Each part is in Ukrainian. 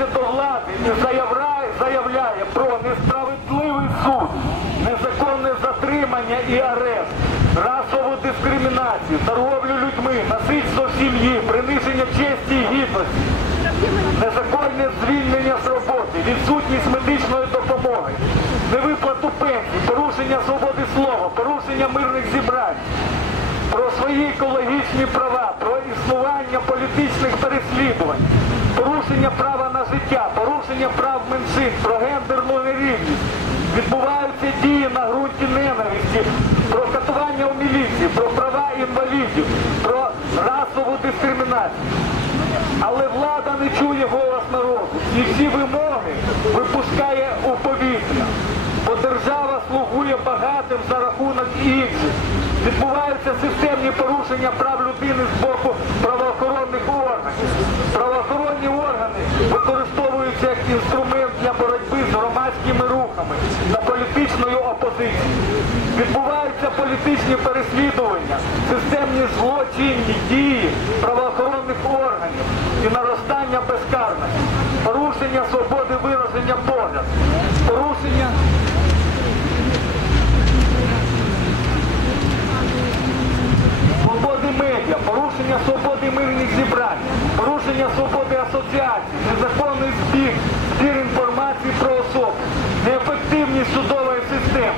звертається до влади і заявляє, заявляє про несправедливий суд, незаконне затримання і арешт, расову дискримінацію, торговлю людьми, насильство сім'ї, приниження честі і гідності, незаконне звільнення з роботи, відсутність медичної допомоги, невиплату пенсій, порушення свободи слова, порушення мирних зібрань, про свої екологічні права, про існування політичних переслідувань, порушення права на життя, порушення прав меншин, про гендерну нерівність. Відбуваються дії на ґрунті ненависті, про катування у міліції, про права інвалідів, про расову дискримінацію. Але влада не чує голос народу і всі вимоги випускає багатим за рахунок інших. Відбуваються системні порушення прав людини з боку правоохоронних органів. Правоохоронні органи використовуються як інструмент для боротьби з громадськими рухами та політичною опозицією. Відбуваються політичні переслідування, системні злочинні дії правоохоронних органів і наростання безкарності, порушення свободи вираження погляду, порушення свободи медіа, порушення свободи мирних зібрань, порушення свободи асоціації, незаконний збіг, збір інформації про особу, неефективність судової системи.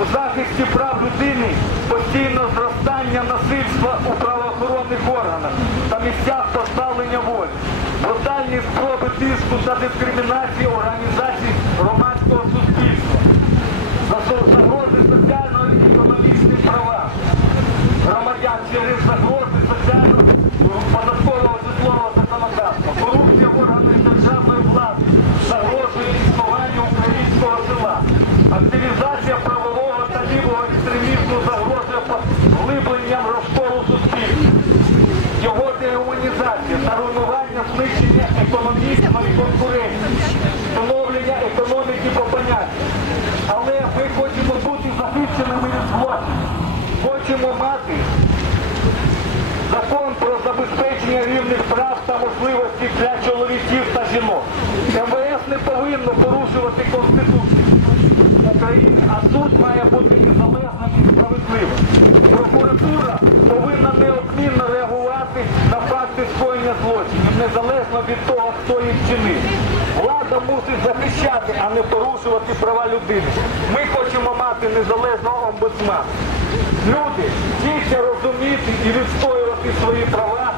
У захисті прав людини, постійно зростання насильства у правоохоронних органах та місцях поставлення волі, брутальні спроби тиску та дискримінації організацій поглибленням розколу суспільства, його дегуманізація та руйнування знищення економічної конкуренції, встановлення економіки по поняттю. Але ми хочемо бути захищеними від злочинів. Хочемо мати закон про забезпечення рівних прав та можливостей для чоловіків та жінок. МВС не повинно порушувати Конституцію України, а суд має бути незалежним і справедливим. Незалежно від того, хто їх чинив. Влада мусить захищати, а не порушувати права людини. Ми хочемо мати незалежного омбудсмана. Люди вчіться розуміти і відстоювати свої права